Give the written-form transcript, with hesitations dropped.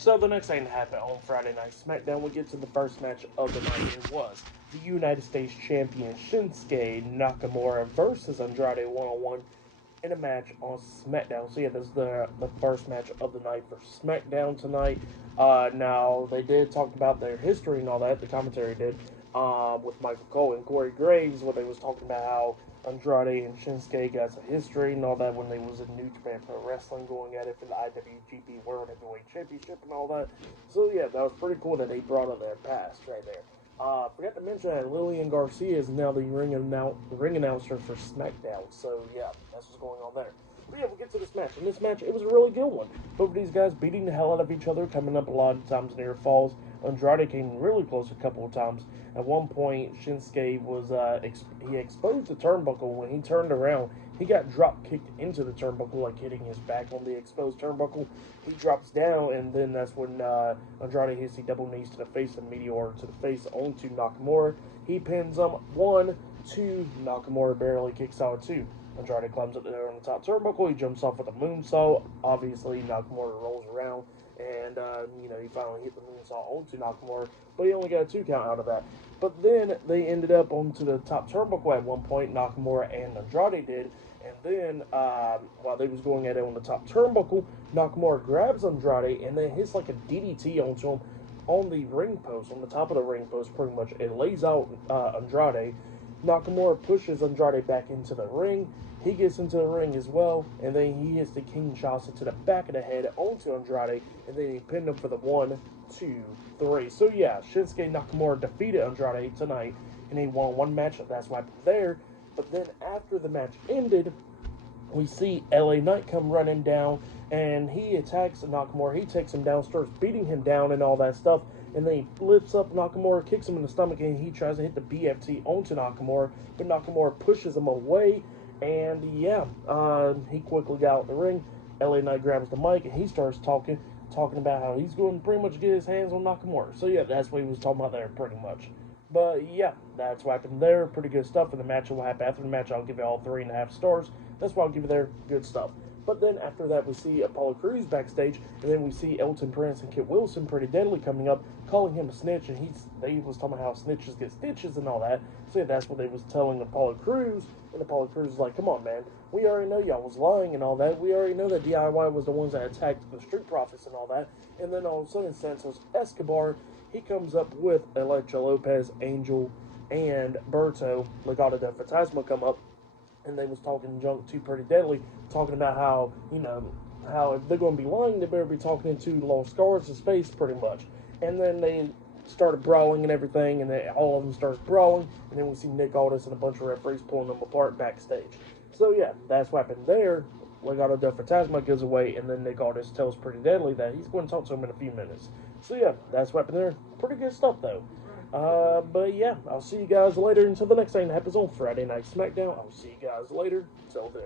So the next thing that happened on Friday Night SmackDown, we get to the first match of the night. It was the United States Champion Shinsuke Nakamura versus Andrade one-on-one in a match on SmackDown. So yeah, this is the first match of the night for SmackDown tonight. Now they did talk about their history and all that. The commentary did with Michael Cole and Corey Graves, where they was talking about how Andrade and Shinsuke got some history and all that when they was in New Japan Pro Wrestling, going at it for the IWGP World Heavyweight Championship and all that. So yeah, that was pretty cool that they brought up their past right there. Forgot to mention that Lillian Garcia is now the ring announcer for SmackDown. So yeah, that's what's going on there. But yeah, we'll get to this match. And this match, it was a really good one. Both of these guys beating the hell out of each other, coming up a lot of times near falls. Andrade came really close a couple of times. At one point, Shinsuke was he exposed the turnbuckle. When he turned around, he got drop kicked into the turnbuckle, like hitting his back on the exposed turnbuckle. He drops down, and then that's when Andrade hits the double knees to the face and meteor to the face onto Nakamura. He pins him 1, 2. Nakamura barely kicks out 2. Andrade climbs up there on the top turnbuckle. He jumps off with a moonsault. Obviously, Nakamura rolls around, and he finally hit the moonsault onto Nakamura, but he only got a 2 count out of that. But then they ended up onto the top turnbuckle at one point. Nakamura and Andrade did, and then while they was going at it on the top turnbuckle, Nakamura grabs Andrade and then hits like a DDT onto him on the ring post, on the top of the ring post, pretty much. It lays out Andrade. Nakamura pushes Andrade back into the ring. He gets into the ring as well, and then he hits the Kinshasa to the back of the head onto Andrade, and then he pinned him for the 1, 2, 3. So yeah, Shinsuke Nakamura defeated Andrade tonight in a one-on-one match. That's why I'm there. But then after the match ended, we see LA Knight come running down, and he attacks Nakamura. He takes him down, starts beating him down and all that stuff, and then he lifts up Nakamura, kicks him in the stomach, and he tries to hit the BFT onto Nakamura, but Nakamura pushes him away, and yeah, he quickly got out the ring. LA Knight grabs the mic, and he starts talking about how he's going to pretty much get his hands on Nakamura. So yeah, that's what he was talking about there, pretty much. But yeah, that's what happened there. Pretty good stuff. And the match will happen after the match. I'll give it all 3.5 stars. That's why I'll give it there. Good stuff. But then after that, we see Apollo Crews backstage, and then we see Elton Prince and Kit Wilson, Pretty Deadly, coming up, calling him a snitch, and they was talking about how snitches get stitches and all that. So yeah, that's what they was telling Apollo Crews, and Apollo Crews was like, come on, man, we already know y'all was lying and all that. We already know that DIY was the ones that attacked the Street Profits and all that. And then all of a sudden, Santos Escobar, he comes up with Elektra Lopez, Angel, and Berto, Legado del Fantasma, come up, and they was talking junk to Pretty Deadly, talking about how, how if they're going to be lying, they better be talking into Lost Scars' face, pretty much. And then they started brawling and everything, and all of them starts brawling, and then we see Nick Aldis and a bunch of referees pulling them apart backstage. So yeah, that's what happened there. Legado del Fantasma goes away, and then Nick Aldis tells Pretty Deadly that he's going to talk to him in a few minutes. So yeah, that's what happened there. Pretty good stuff, though. But yeah, I'll see you guys later until the next thing that happens on Friday Night SmackDown. I'll see you guys later. Until then.